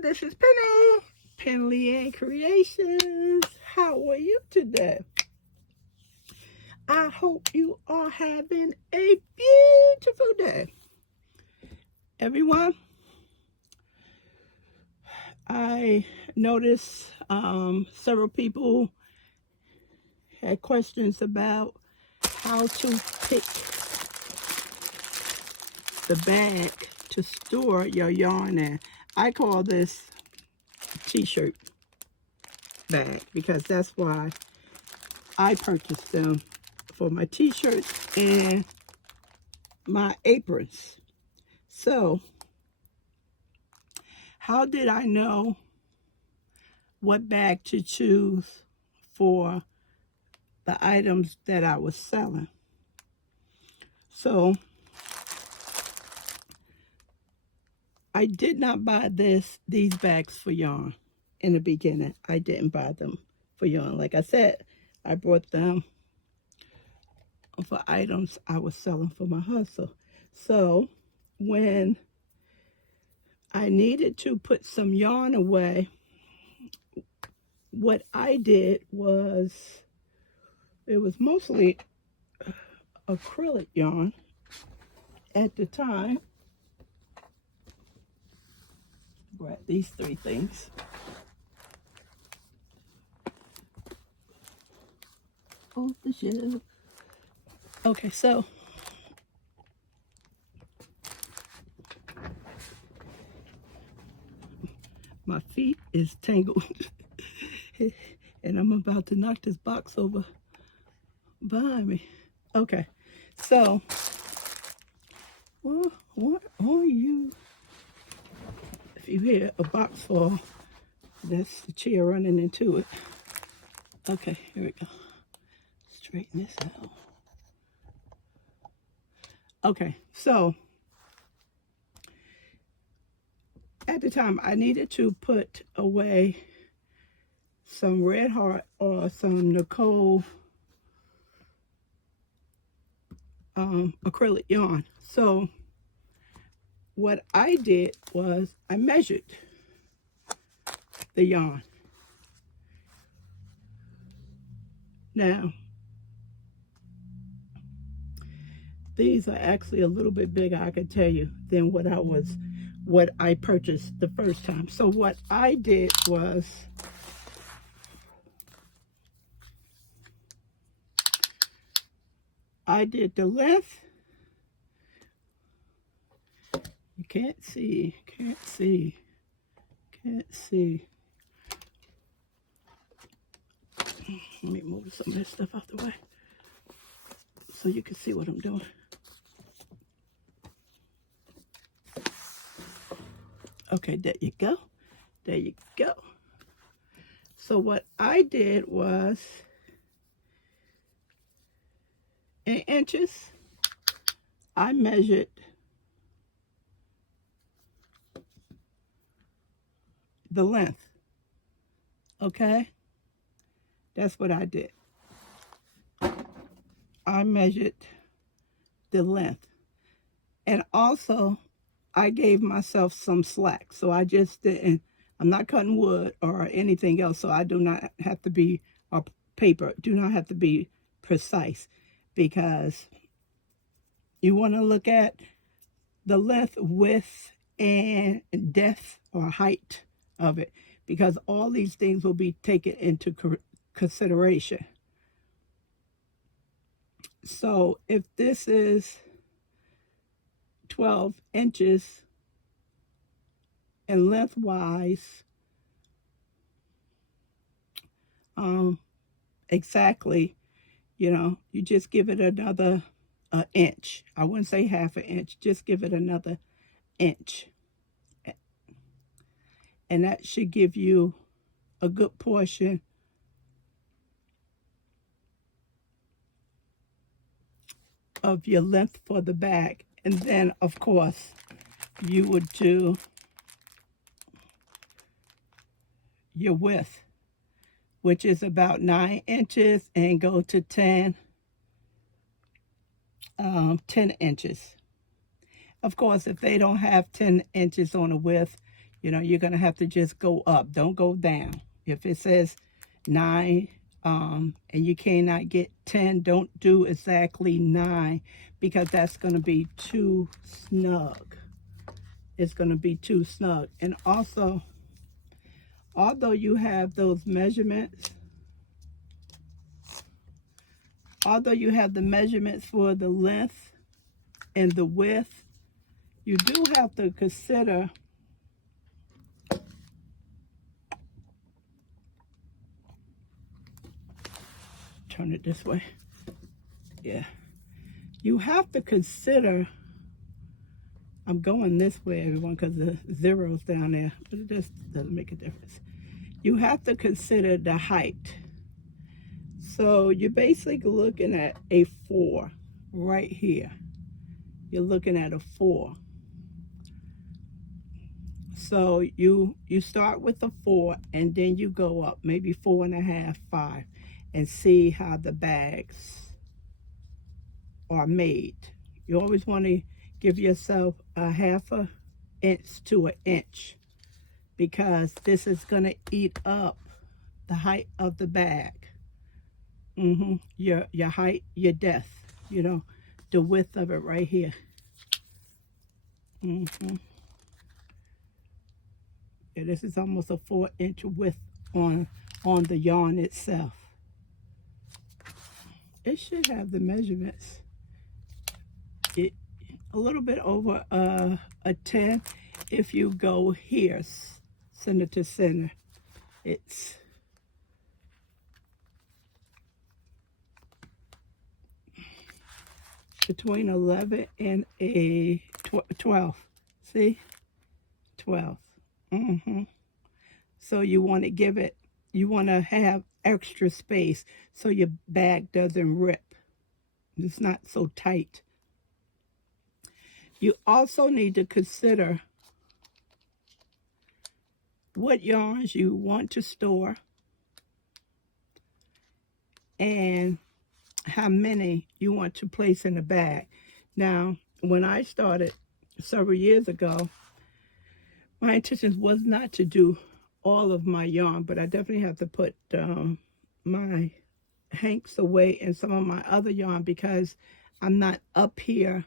everyone, this is Penny, Penley-Ann Creations. How are you today? I hope you are having a beautiful day. Everyone, I noticed several people had questions about how to pick the bag to store your yarn in. I call this t-shirt bag because that's why I purchased them, for my t-shirts and my aprons. So how did I know what bag to choose for the items that I was selling? So I did not buy these bags for yarn in the beginning. I didn't buy them for yarn. Like I said, I bought them for items I was selling for my hustle. So when I needed to put some yarn away, what I did was, it was mostly acrylic yarn at the time. Grab these three things. Off the shelf. Okay, so my feet is tangled and I'm about to knock this box over behind me. Okay, so what are you? If you hear a box fall, that's the chair running into it. Okay, here we go. Straighten this out. Okay, so at the time I needed to put away some Red Heart or some Nicole acrylic yarn. So what I did was I measured the yarn. Now these are actually a little bit bigger, I can tell you, than what I purchased the first time. So what I did was I did the length. You can't see. Let me move some of this stuff out the way so you can see what I'm doing. Okay, there you go. There you go. So what I did was, in inches, I measured the length. Okay? That's what I did. I measured the length. And also, I gave myself some slack. So I just didn't, I'm not cutting wood or anything else. So I do not have to be, or paper, do not have to be precise. Because you want to look at the length, width, and depth or height of it. Because all these things will be taken into consideration. So if this is 12 inches and lengthwise, exactly, you just give it another inch. I wouldn't say half an inch, just give it another inch. And that should give you a good portion of your length for the bag. And then, of course, you would do your width, which is about 9 inches, and go to 10 inches. Of course, if they don't have 10 inches on the width, You know, you're going to have to just go up. Don't go down. If it says 9 and you cannot get 10, don't do exactly 9 because that's going to be too snug. It's going to be too snug. And also, although you have those measurements, although you have the measurements for the length and the width, you do have to consider turn it this way. Yeah. You have to consider, I'm going this way, everyone, because the zero's down there, but it just doesn't make a difference. You have to consider the height. So you're basically looking at a 4 right here. You're looking at a 4. So you start with a 4 and then you go up, maybe 4.5, 5, and see how the bags are made. You always want to give yourself a 1/2 inch to an inch because this is going to eat up the height of the bag. Your height, your depth, you know, the width of it right here. Yeah, this is almost a 4-inch width on the yarn itself. It should have the measurements. It a little bit over a 10 if you go here, center to center. It's between 11 and a 12. See? 12. So you want to give it, you want to have extra space so your bag doesn't rip. It's not so tight. You also need to consider what yarns you want to store and how many you want to place in the bag. Now, when I started several years ago, my intention was not to do all of my yarn, but I definitely have to put my hanks away and some of my other yarn because I'm not up here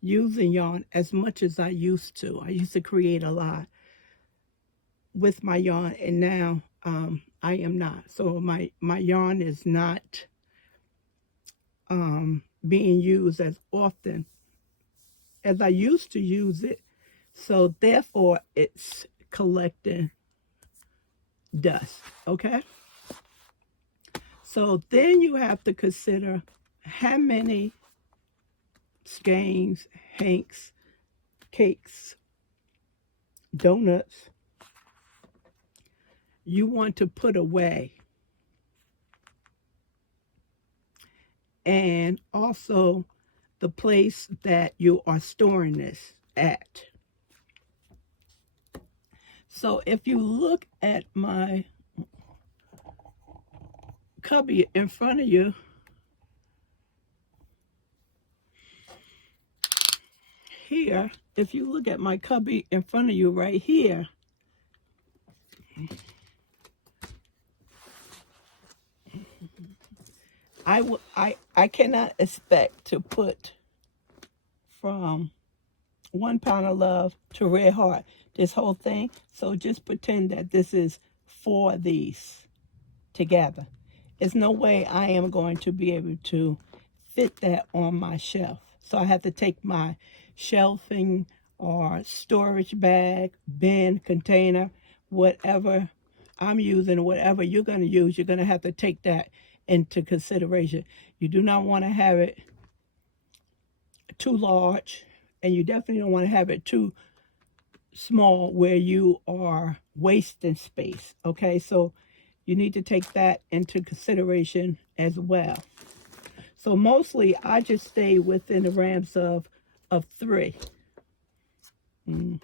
using yarn as much as I used to. I used to create a lot with my yarn, and now I am not. So my yarn is not being used as often as I used to use it. So therefore, it's collecting dust, okay? So then you have to consider how many skeins, hanks, cakes, donuts you want to put away. And also the place that you are storing this at. So if you look at my cubby in front of you, here, if you look at my cubby in front of you right here, I cannot expect to put from 1 Pound of Love to Red Heart, this whole thing. So just pretend that this is 4 of these together. There's no way I am going to be able to fit that on my shelf. So I have to take my shelving or storage bag, bin, container, whatever I'm using, whatever you're going to use, you're going to have to take that into consideration. You do not want to have it too large, and you definitely don't want to have it too small where you are wasting space, okay? So you need to take that into consideration as well. So mostly I just stay within the realms of 3. 3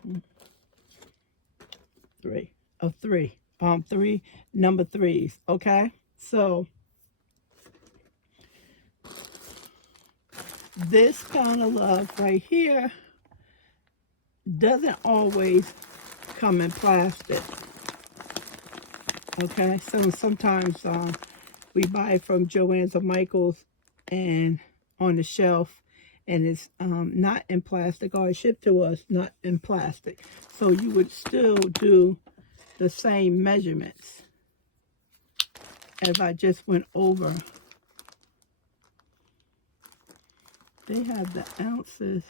number 3s, okay? So this Pound of Love right here doesn't always come in plastic. Okay, so sometimes we buy it from Joann's or Michael's and on the shelf, and it's not in plastic, or it's shipped to us not in plastic. So you would still do the same measurements as I just went over. They have the ounces.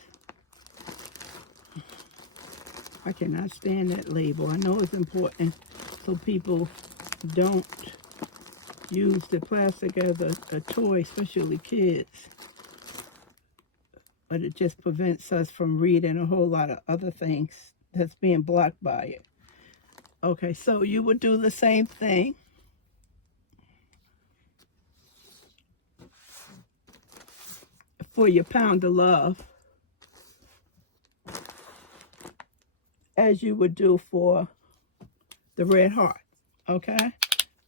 I cannot stand that label. I know it's important so people don't use the plastic as a toy, especially kids. But it just prevents us from reading a whole lot of other things that's being blocked by it. Okay, so you would do the same thing. For your pound of love, as you would do for the red heart. Okay,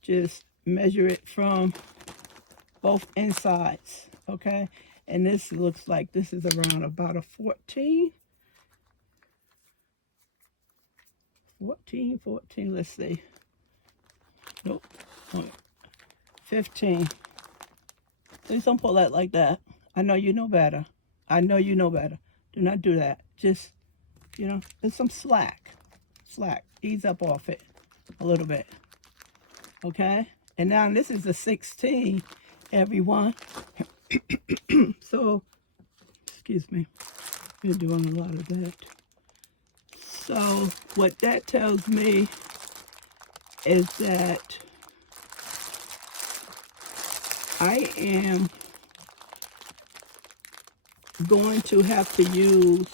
just measure it from both insides. Okay, and this looks like this is around about a 14, let's see. Nope, 15. Please don't pull that like that. I know you know better. I know you know better. Do not do that. Just, you know, there's some slack. Ease up off it a little bit. Okay? And now this is a 16, everyone. So, excuse me. You're doing a lot of that. So, what that tells me is that I am going to have to use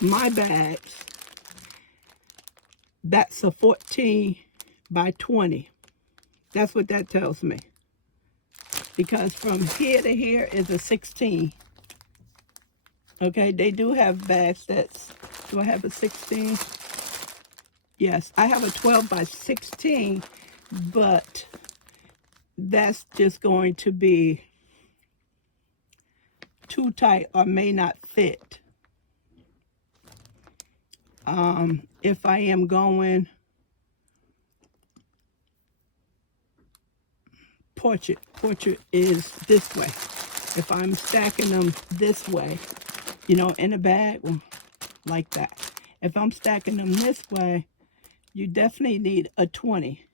my bags. That's a 14 by 20. That's what that tells me. Because from here to here is a 16. Okay, they do have bags that's, do I have a 16? Yes, I have a 12 by 16, but that's just going to be too tight or may not fit. If I am going portrait is this way. If I'm stacking them this way, you know, in a bag, well, like that. If I'm stacking them this way, you definitely need a 20.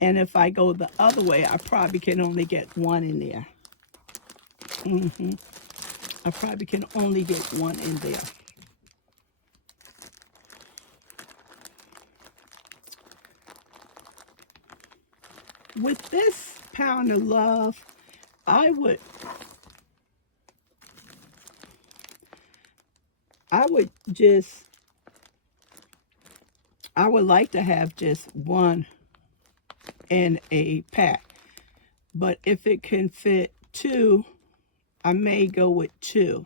And if I go the other way, I probably can only get one in there. I probably can only get one in there. With this pound of love, I would like to have just one in a pack. But if it can fit two, I may go with two.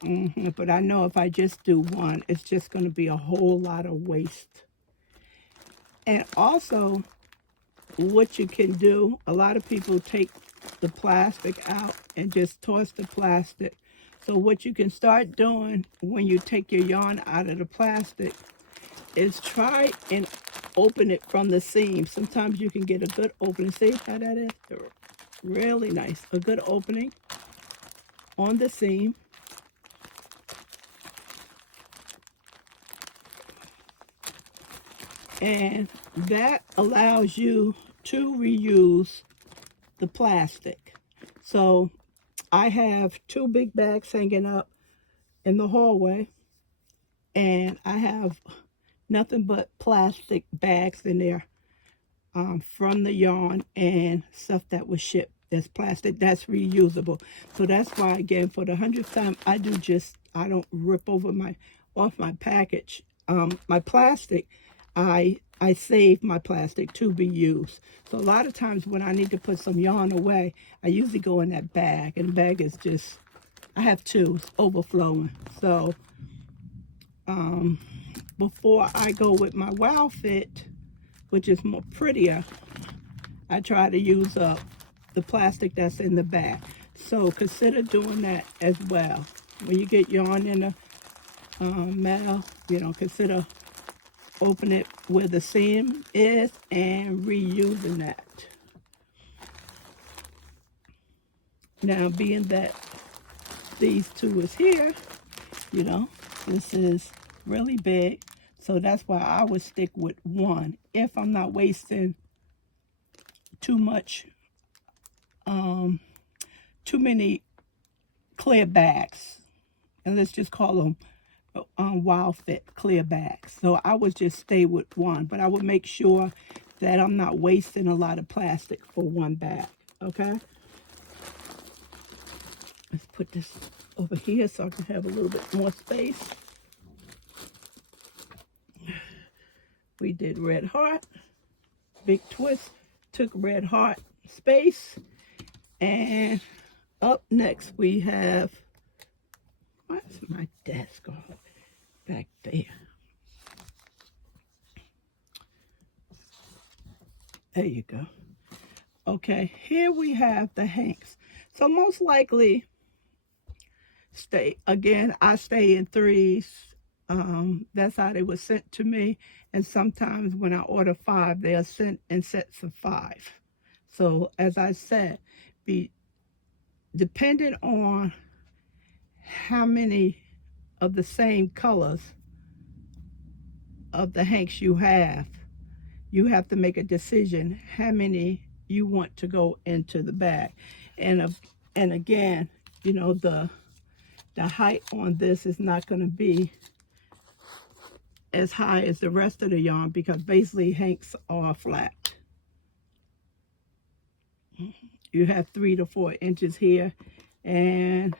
But I know if I just do one, it's just going to be a whole lot of waste. And also, what you can do, a lot of people take the plastic out and just toss the plastic. So what you can start doing when you take your yarn out of the plastic is try and open it from the seam. Sometimes you can get a good opening. See how that is? Really nice. A good opening on the seam. And that allows you to reuse the plastic. So I have two big bags hanging up in the hallway, and I have nothing but plastic bags in there from the yarn and stuff that was shipped. That's plastic, that's reusable. So that's why, again, for the 100th time, I don't rip over off my package. My plastic, I save my plastic to be used. So a lot of times when I need to put some yarn away, I usually go in that bag, and the bag is just, I have two, it's overflowing. So before I go with my Wow Fit, which is more prettier, I try to use up the plastic that's in the bag. So consider doing that as well. When you get yarn in the metal, you know, consider open it where the seam is and reusing that. Now, being that these two is here, you know, this is really big, so that's why I would stick with one if I'm not wasting too much, too many clear bags, and let's just call them Wild Fit clear bags. So I would just stay with one, but I would make sure that I'm not wasting a lot of plastic for one bag. Okay, let's put this over here so I can have a little bit more space. We did red heart, big twist, took red heart space, and up next we have, what's my desk on? Back there. There you go. Okay, here we have the hanks. So most likely, I stay in threes. That's how they were sent to me. And sometimes when I order 5, they are sent in sets of 5. So as I said, be dependent on how many of the same colors of the hanks you have to make a decision how many you want to go into the bag. And again, you know, the height on this is not going to be as high as the rest of the yarn because basically hanks are flat. You have 3 to 4 inches here, and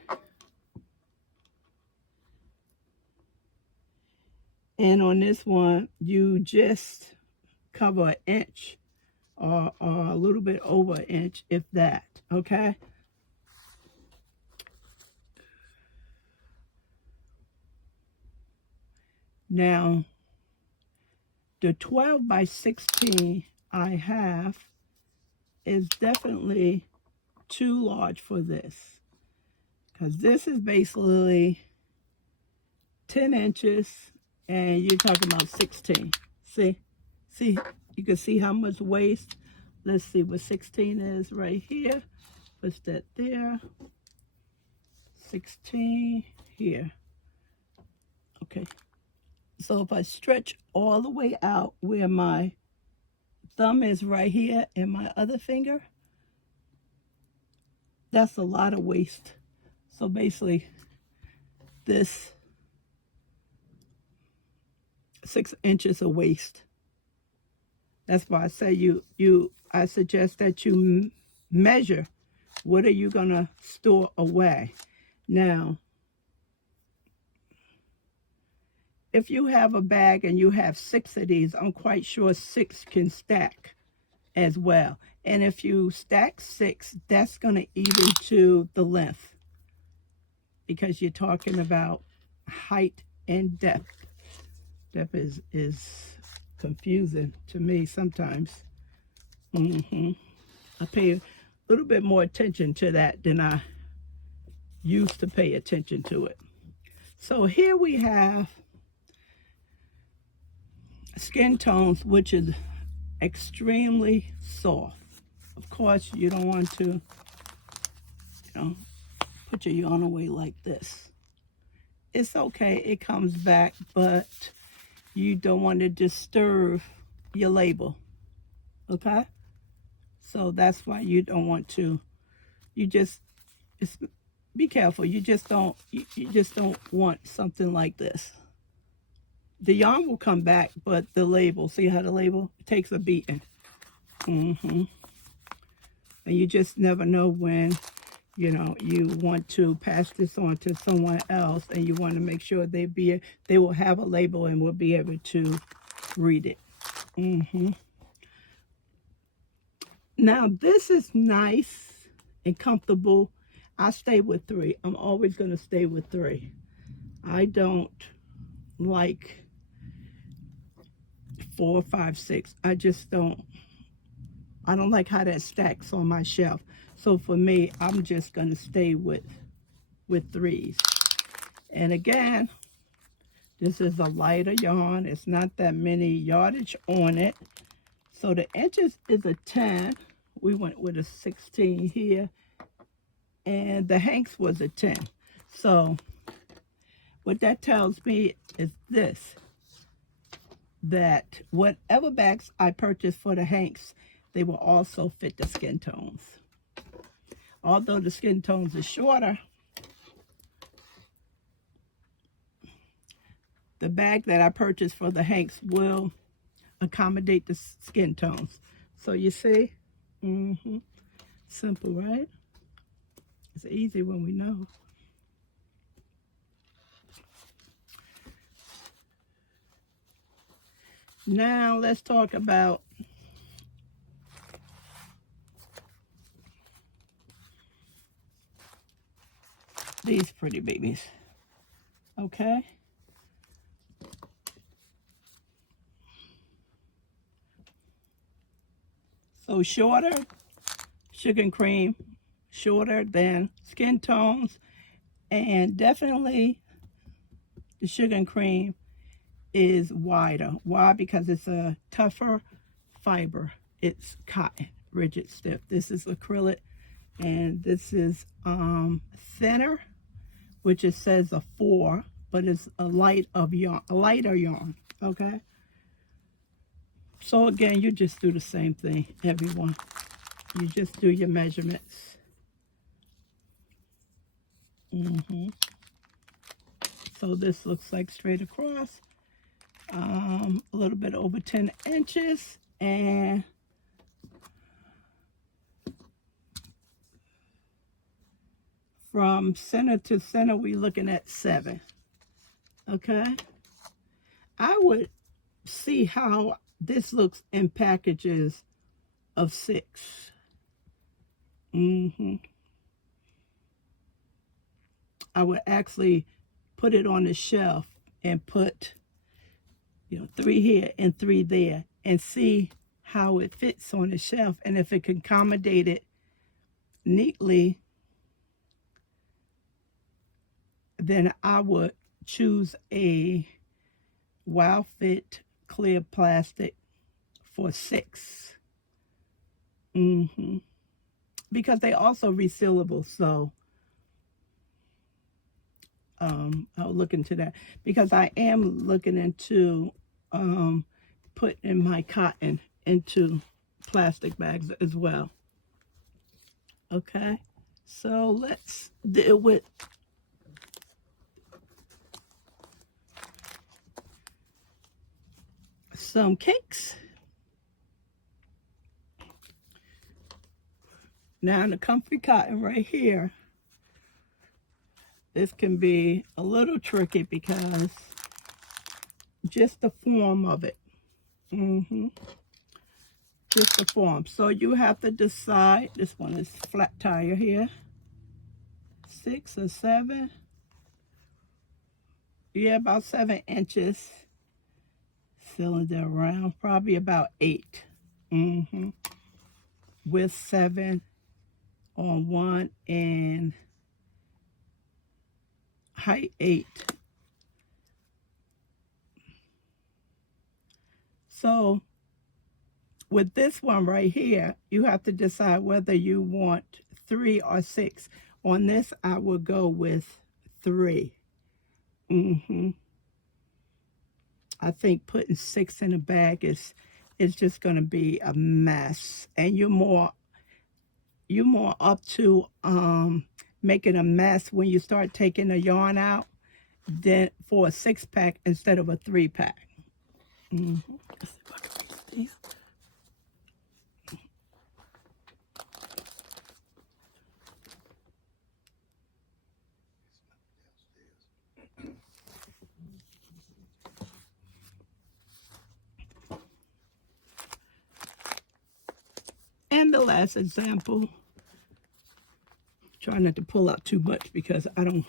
on this one you just cover an inch or a little bit over an inch, if that. Okay, now the 12 by 16 I have is definitely too large for this, because this is basically 10 inches and you're talking about 16. See, you can see how much waste. Let's see what 16 is right here. What's that there? 16 here. Okay, so if I stretch all the way out where my thumb is right here and my other finger, that's a lot of waste. So basically this 6 inches of waste. That's why I say I suggest that you measure what are you gonna store away. Now, if you have a bag and you have 6 of these, I'm quite sure 6 can stack as well. And if you stack 6, that's gonna even to the length, because you're talking about height and depth. Depth is confusing to me sometimes. I pay a little bit more attention to that than I used to pay attention to it. So here we have Skintones, which is extremely soft. Of course, you don't want to, put your yarn away like this. It's okay, it comes back, but you don't want to disturb your label. Okay? So that's why you don't want to. Just be careful. You just don't want something like this. The yarn will come back, but the label, see how the label takes a beating. And you just never know when, you want to pass this on to someone else, and you want to make sure they will have a label and will be able to read it. Now this is nice and comfortable. I stay with 3. I'm always going to stay with 3. I don't like 4, 5, 6. I just don't. I don't like how that stacks on my shelf. So for me, I'm just going to stay with 3s. And again, this is a lighter yarn. It's not that many yardage on it. So the inches is a 10. We went with a 16 here. And the hanks was a 10. So what that tells me is this, that whatever bags I purchased for the hanks, they will also fit the Skintones. Although the Skintones is shorter, the bag that I purchased for the hanks will accommodate the Skintones. So you see, simple, right? It's easy when we know. Now let's talk about these pretty babies. Okay. So shorter, sugar and cream, shorter than Skintones, and definitely the sugar and cream is wider. Why? Because it's a tougher fiber. It's cotton, rigid, stiff. This is acrylic, and this is thinner, which it says a 4, but it's a lighter yarn. Okay. So again, you just do the same thing, everyone. You just do your measurements. So this looks like straight across, a little bit over 10 inches, and from center to center, we're looking at 7. Okay. I would see how this looks in packages of 6. I would actually put it on the shelf and put, 3 here and 3 there, and see how it fits on the shelf, and if it can accommodate it neatly, then I would choose a Wow Fit clear plastic for 6. Because they also resealable, so I'll look into that, because I am looking into putting my cotton into plastic bags as well. Okay, so let's deal with some cakes. Now the comfy cotton right here, this can be a little tricky because just the form of it. Just the form. So you have to decide. This one is flat tire here. 6 or 7. Yeah, about 7 inches. Cylinder around, probably about 8. With 7 on one and height 8. So with this one right here, you have to decide whether you want 3 or 6. On this, I will go with 3. I think putting 6 in a bag is just going to be a mess, and you're more up to making a mess when you start taking the yarn out than for a 6-pack instead of a 3-pack. And the last example, try not to pull out too much because I don't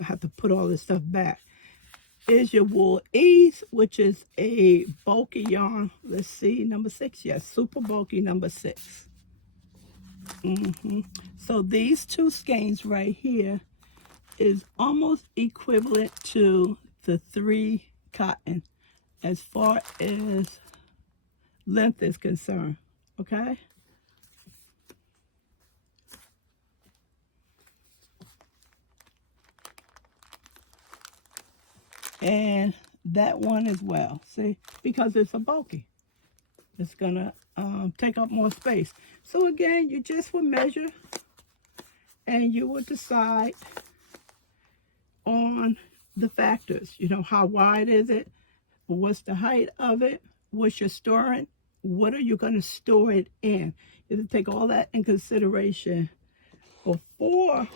have to put all this stuff back. is your wool ease, which is a bulky yarn. Let's see, number 6. Yes, super bulky number 6. So these two skeins right here is almost equivalent to the 3 cotton as far as length is concerned. Okay. And that one as well. See, because it's a bulky, it's gonna take up more space. So again, you just will measure and you will decide on the factors. You know, how wide is it? What's the height of it? What's your storing? What are you going to store it in? You have to take all that in consideration before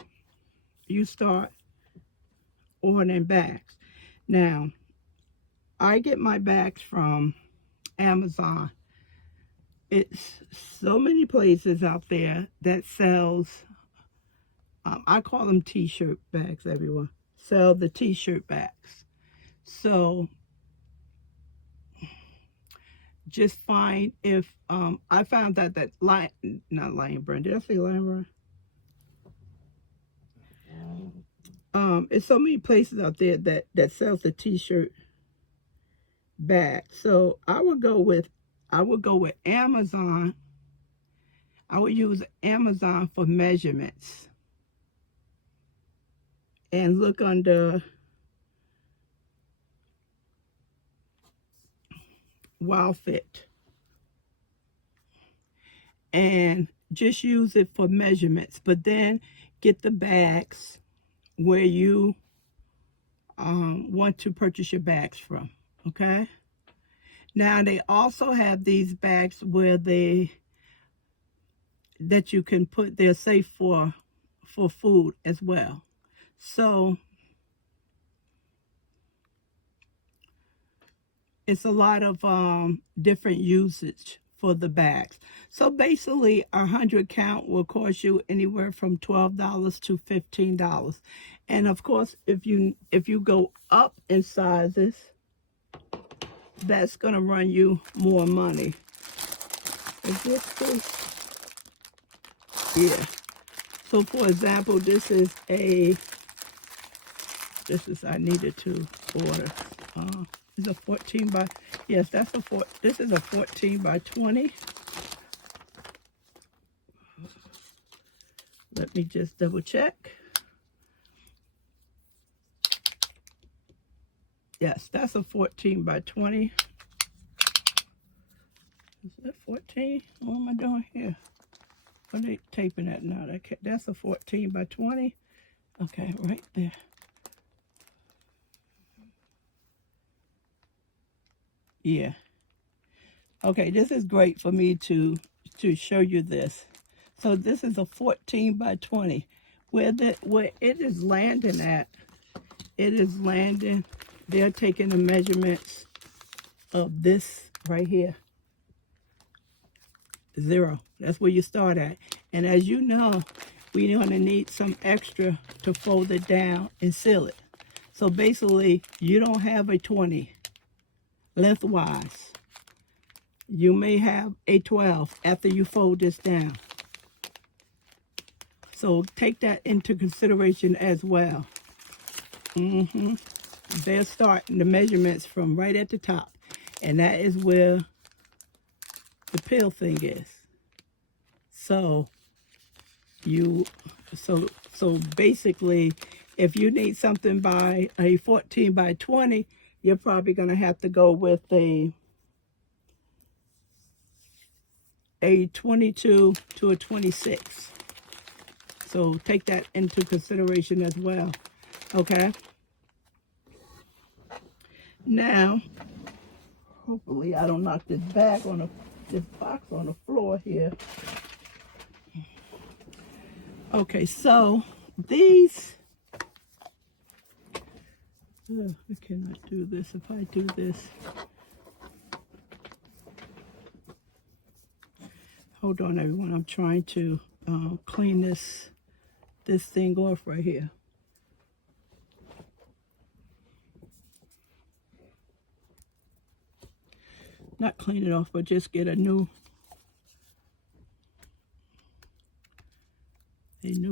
you start ordering bags. Now, I get my bags from Amazon. It's so many places out there that sells, I call them t-shirt bags, everyone. Sell the t-shirt bags. So just find if, I found that not Lion Brand, did I say Lion Brand? It's so many places out there that sells the t-shirt bag. So I would go with Amazon. I would use Amazon for measurements and look under Wild Fit and just use it for measurements, but then get the bags where you want to purchase your bags from. Okay. Now they also have these bags where that you can put, they're safe for food as well. So it's a lot of different usage for the bags. So basically, 100 count will cost you anywhere from $12 to $15. And of course, if you go up in sizes, that's going to run you more money. Is this this? Yeah. So for example, this is I needed to order. It's a 14 by, yes, this is a 14 by 20. Let me just double check. Yes, that's a 14 by 20. Is that 14? What am I doing here? What are they taping that now? That's a 14 by 20. Okay, right there. Yeah. Okay, this is great for me to show you this. So this is a 14 by 20. Where it is landing at, they're taking the measurements of this right here. 0. That's where you start at. And as you know, we're going to need some extra to fold it down and seal it. So basically, you don't have a 20 lengthwise. You may have a 12 after you fold this down. So take that into consideration as well. They're starting the measurements from right at the top. And that is where the pill thing is. So basically, if you need something by a 14 by 20, you're probably going to have to go with a 22 to a 26. So take that into consideration as well. Okay. Now, hopefully I don't knock this box on the floor here. Okay, so these, I cannot do this if I do this. Hold on, everyone. I'm trying to clean this thing off right here. not clean it off, but just get a new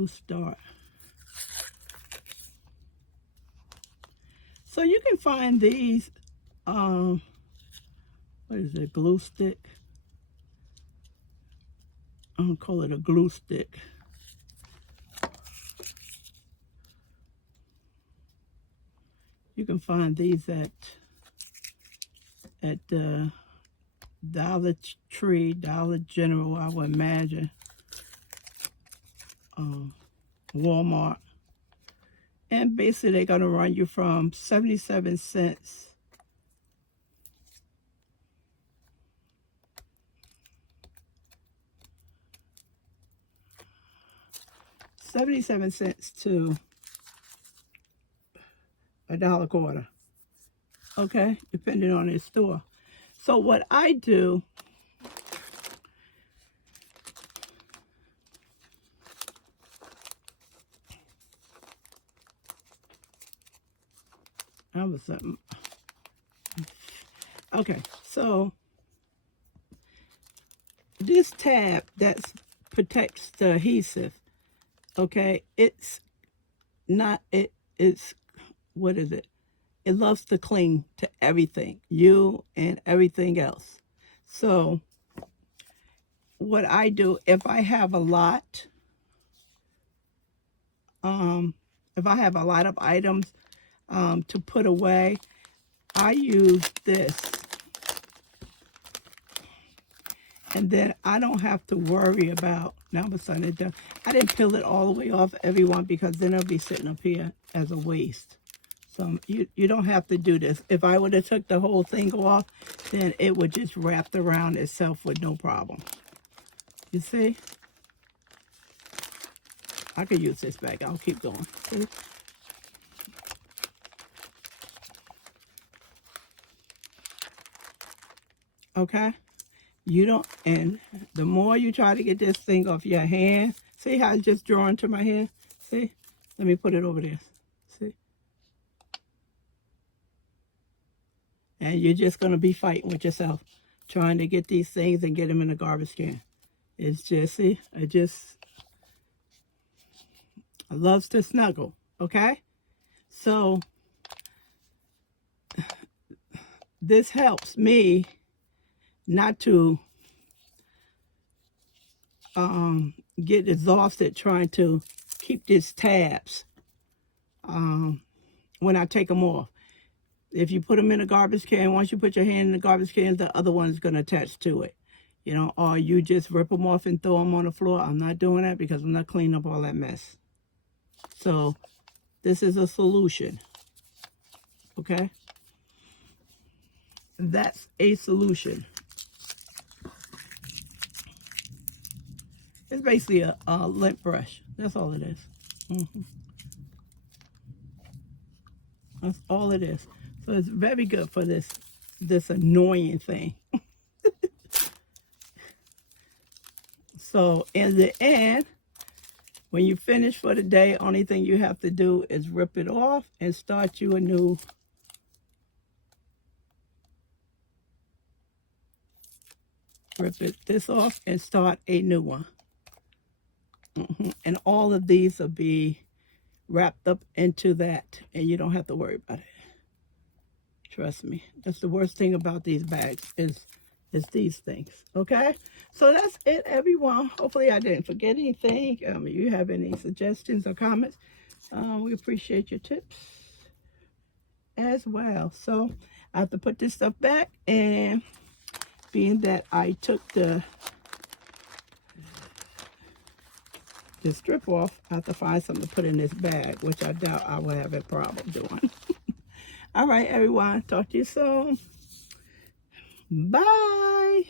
start. So you can find these, what is it, glue stick? I'm gonna call it a glue stick. You can find these at Dollar Tree, Dollar General, I would imagine, Walmart. And basically they're gonna run you from 77 cents to $1.25. Okay, depending on the store. So what I do, okay, so this tab that protects the adhesive, okay, it's what is it? It loves to cling to everything, you and everything else. So what I do, if I have a lot, of items to put away, I use this. And then I don't have to worry about, now I'm sudden it done. I didn't peel it all the way off, everyone, because then it'll be sitting up here as a waste. So you don't have to do this. If I would have took the whole thing off, then it would just wrap around itself with no problem. You see? I could use this bag. I'll keep going. See? Okay? You don't, and the more you try to get this thing off your hand, see how it's just drawn to my hand? See? Let me put it over there. See? And you're just going to be fighting with yourself, trying to get these things and get them in a garbage can. It's just, see, it loves to snuggle, okay? So, this helps me not to get exhausted trying to keep these tabs when I take them off. If you put them in a garbage can, once you put your hand in the garbage can, the other one is going to attach to it. You know, or you just rip them off and throw them on the floor. I'm not doing that because I'm not cleaning up all that mess. So this is a solution. Okay? That's a solution. It's basically a lint brush. That's all it is. That's all it is. So it's very good for this annoying thing. So in the end, when you finish for the day, only thing you have to do is rip it off and start you a new this off and start a new one. And all of these will be wrapped up into that, and you don't have to worry about it. Trust me. That's the worst thing about these bags is these things. Okay? So that's it, everyone. Hopefully I didn't forget anything. If you have any suggestions or comments, we appreciate your tips as well. So I have to put this stuff back, and being that I took the strip off, I have to find something to put in this bag, which I doubt I will have a problem doing. All right, everyone. Talk to you soon. Bye.